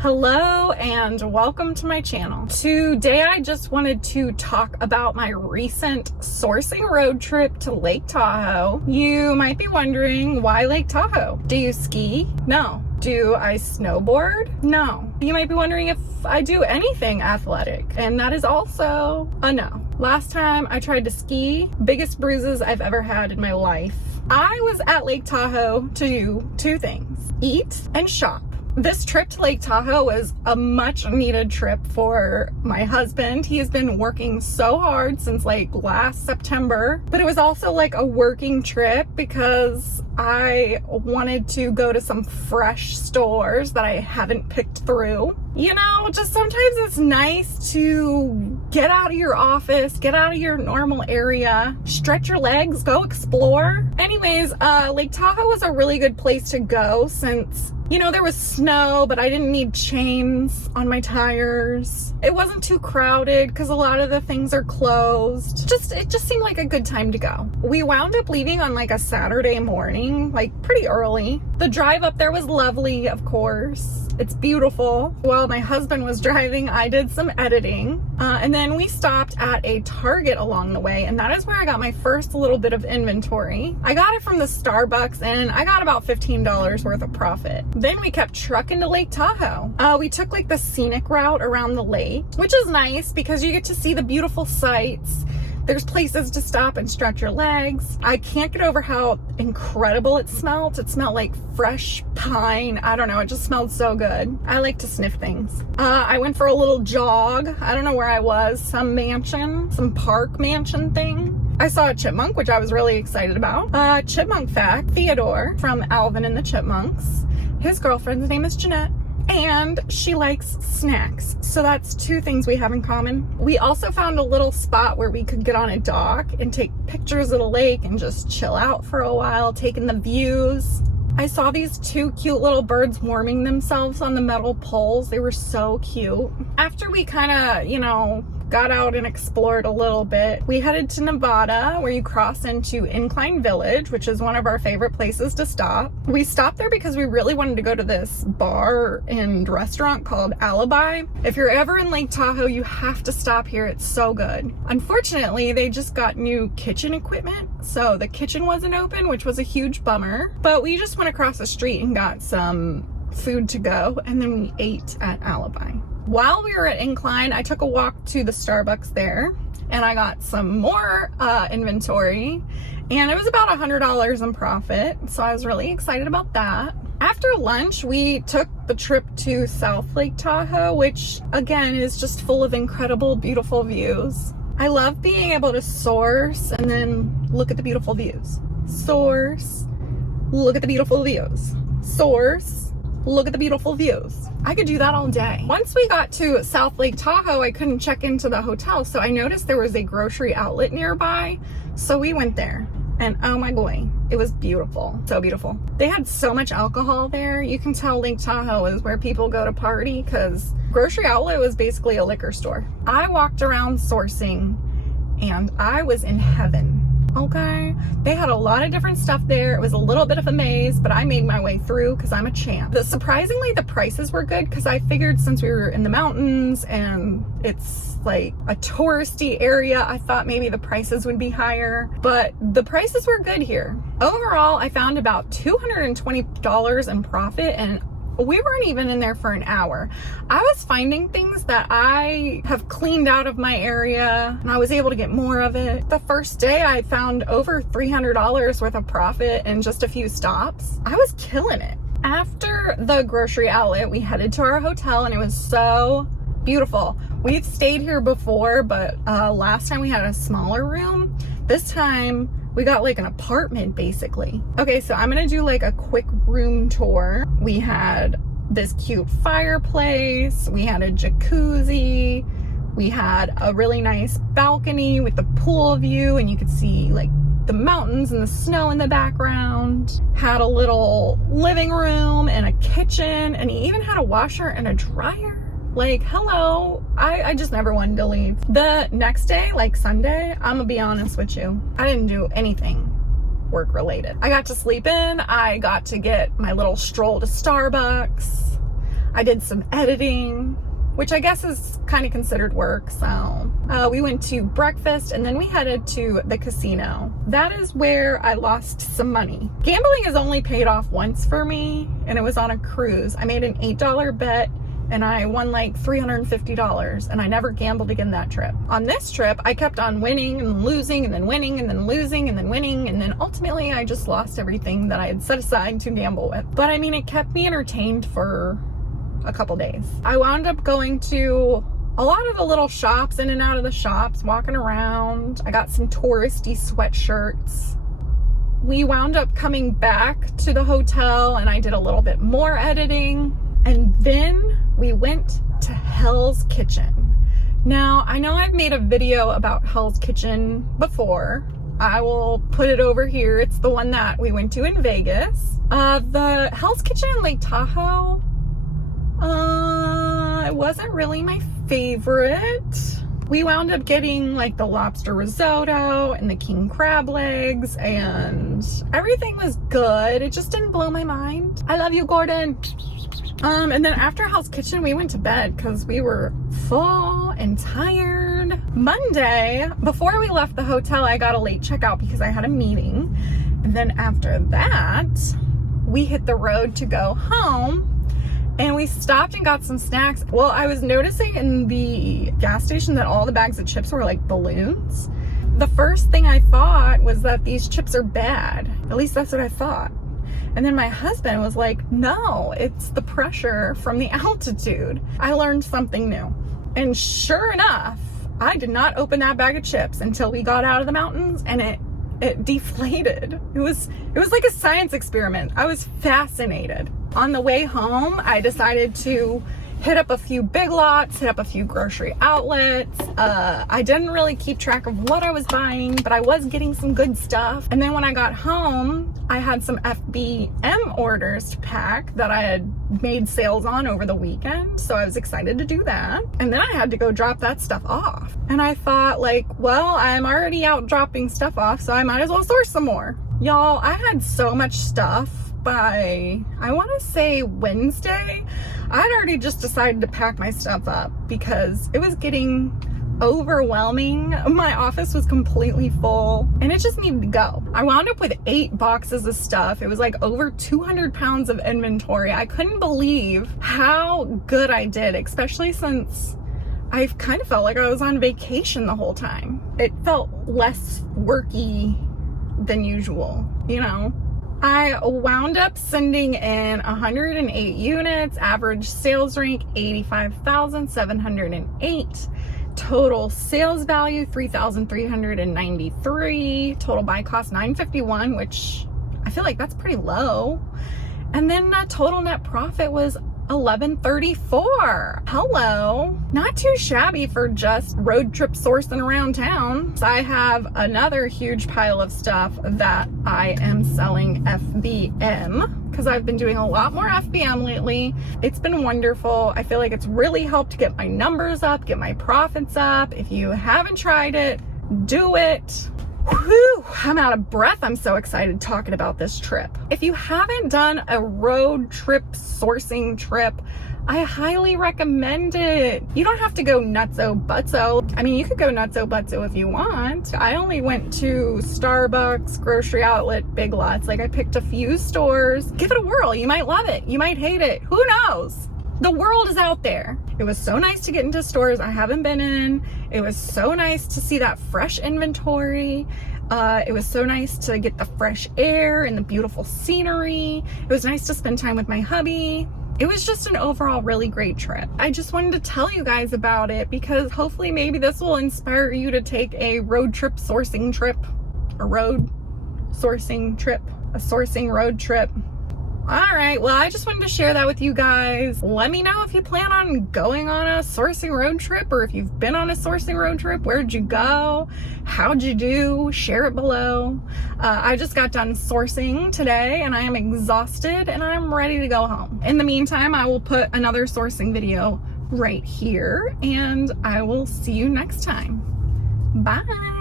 Hello and welcome to my channel. Today I just wanted to talk about my recent sourcing road trip to Lake Tahoe. You might be wondering, why Lake Tahoe? Do you ski? No. Do I snowboard? No. You might be wondering if I do anything athletic, and that is also a no. Last time I tried to ski, biggest bruises I've ever had in my life. I was at Lake Tahoe to do two things: eat and shop. This trip to Lake Tahoe was a much needed trip for my husband. He has been working so hard since like last September, but it was also like a working trip because I wanted to go to some fresh stores that I haven't picked through. You know, just sometimes it's nice to get out of your office, get out of your normal area, stretch your legs, go explore. Anyways, Lake Tahoe was a really good place to go since, you know, there was snow, but I didn't need chains on my tires. It wasn't too crowded because a lot of the things are closed. It just seemed like a good time to go. We wound up leaving on like a Saturday morning, like pretty early. The drive up there was lovely, of course. It's beautiful. While my husband was driving, I did some editing. And then we stopped at a Target along the way, and that is where I got my first little bit of inventory. I got it from the Starbucks, and I got about $15 worth of profit. Then we kept trucking to Lake Tahoe. We took like the scenic route around the lake, which is nice because you get to see the beautiful sights. There's places to stop and stretch your legs. I can't get over how incredible it smelled. It smelled like fresh pine. I don't know, it just smelled so good. I like to sniff things. I went for a little jog. I don't know where I was, some park mansion thing. I saw a chipmunk, which I was really excited about. Chipmunk fact, Theodore from Alvin and the Chipmunks, his girlfriend's name is Jeanette, and she likes snacks. So that's two things we have in common. We also found a little spot where we could get on a dock and take pictures of the lake and just chill out for a while, taking the views. I saw these two cute little birds warming themselves on the metal poles. They were so cute. After we kind of, you know, got out and explored a little bit, we headed to Nevada, where you cross into Incline Village, which is one of our favorite places to stop. We stopped there because we really wanted to go to this bar and restaurant called Alibi. If you're ever in Lake Tahoe, you have to stop here. It's so good. Unfortunately, they just got new kitchen equipment, so the kitchen wasn't open, which was a huge bummer. But we just went across the street and got some food to go, and then we ate at Alibi. While we were at Incline, I took a walk to the Starbucks there, and I got some more inventory, and it was about $100 in profit, so I was really excited about that. After lunch, we took the trip to South Lake Tahoe, which again is just full of incredible, beautiful views. I love being able to source and then look at the beautiful views. Source, look at the beautiful views. Source, look at the beautiful views. I could do that all day. Once we got to South Lake Tahoe, I couldn't check into the hotel, so I noticed there was a grocery outlet nearby, so we went there, and oh my boy, it was beautiful. So beautiful. They had so much alcohol there. You can tell Lake Tahoe is where people go to party, because grocery outlet was basically a liquor store. I walked around sourcing, and I was in heaven. Okay, they had a lot of different stuff there. It was a little bit of a maze, but I made my way through because I'm a champ. Surprisingly, the prices were good because I figured since we were in the mountains and it's like a touristy area, I thought maybe the prices would be higher, but the prices were good here. Overall, I found about $220 in profit, and we weren't even in there for an hour. I was finding things that I have cleaned out of my area, and I was able to get more of it. The first day I found over $300 worth of profit in just a few stops. I was killing it. After the grocery outlet, we headed to our hotel, and it was so beautiful. We've stayed here before, but last time we had a smaller room. This time we got like an apartment basically. Okay, so I'm gonna do like a quick room tour. We had this cute fireplace, we had a jacuzzi, we had a really nice balcony with the pool view, and you could see like the mountains and the snow in the background. Had a little living room and a kitchen, and he even had a washer and a dryer. Like, hello, I just never wanted to leave. The next day, like Sunday, I'm gonna be honest with you, I didn't do anything work related. I got to sleep in, I got to get my little stroll to Starbucks, I did some editing, which I guess is kind of considered work. So we went to breakfast and then we headed to the casino. That is where I lost some money. Gambling has only paid off once for me, and it was on a cruise. I made an $8 bet and I won like $350, and I never gambled again that trip. On this trip, I kept on winning and losing and then winning and then losing and then winning, and then ultimately I just lost everything that I had set aside to gamble with. But I mean, it kept me entertained for a couple days. I wound up going to a lot of the little shops, in and out of the shops, walking around. I got some touristy sweatshirts. We wound up coming back to the hotel and I did a little bit more editing. And then we went to Hell's Kitchen. Now, I know I've made a video about Hell's Kitchen before. I will put it over here. It's the one that we went to in Vegas. The Hell's Kitchen in Lake Tahoe, it wasn't really my favorite. We wound up getting like the lobster risotto and the king crab legs, and everything was good. It just didn't blow my mind. I love you, Gordon. And then after Hell's Kitchen, we went to bed because we were full and tired. Monday, before we left the hotel, I got a late checkout because I had a meeting. And then after that, we hit the road to go home. And we stopped and got some snacks. Well, I was noticing in the gas station that all the bags of chips were like balloons. The first thing I thought was that these chips are bad. At least that's what I thought. And then my husband was like, no, it's the pressure from the altitude. I learned something new. And sure enough, I did not open that bag of chips until we got out of the mountains, and it deflated. It was like a science experiment. I was fascinated. On the way home, I decided to hit up a few Big Lots, hit up a few grocery outlets. I didn't really keep track of what I was buying, but I was getting some good stuff. And then when I got home, I had some FBM orders to pack that I had made sales on over the weekend. So I was excited to do that. And then I had to go drop that stuff off. And I thought, like, well, I'm already out dropping stuff off, so I might as well source some more. Y'all, I had so much stuff by, I want to say Wednesday. I'd already just decided to pack my stuff up because it was getting overwhelming. My office was completely full and it just needed to go. I wound up with 8 boxes of stuff. It was like over 200 pounds of inventory. I couldn't believe how good I did, especially since I kind of felt like I was on vacation the whole time. It felt less worky than usual, you know? I wound up sending in 108 units, average sales rank 85,708, total sales value 3,393, total buy cost 951, which I feel like that's pretty low. And then total net profit was 1134. Hello. Not too shabby for just road trip sourcing around town. So I have another huge pile of stuff that I am selling FBM because I've been doing a lot more FBM lately. It's been wonderful. I feel like it's really helped get my numbers up, get my profits up. If you haven't tried it, do it. Whew, I'm out of breath. I'm so excited talking about this trip. If you haven't done a road trip sourcing trip, I highly recommend it. You don't have to go nutso butso. I mean, you could go nutso butso if you want. I only went to Starbucks, grocery outlet, Big Lots. Like, I picked a few stores. Give it a whirl. You might love it. You might hate it. Who knows? The world is out there. It was so nice to get into stores I haven't been in. It was so nice to see that fresh inventory. It was so nice to get the fresh air and the beautiful scenery. It was nice to spend time with my hubby. It was just an overall really great trip. I just wanted to tell you guys about it because hopefully maybe this will inspire you to take a road trip sourcing trip, a road sourcing trip, a sourcing road trip. All right, well, I just wanted to share that with you guys. Let me know if you plan on going on a sourcing road trip, or if you've been on a sourcing road trip. Where'd you go? How'd you do? Share it below. I just got done sourcing today and I am exhausted and I'm ready to go home. In the meantime, I will put another sourcing video right here and I will see you next time. Bye.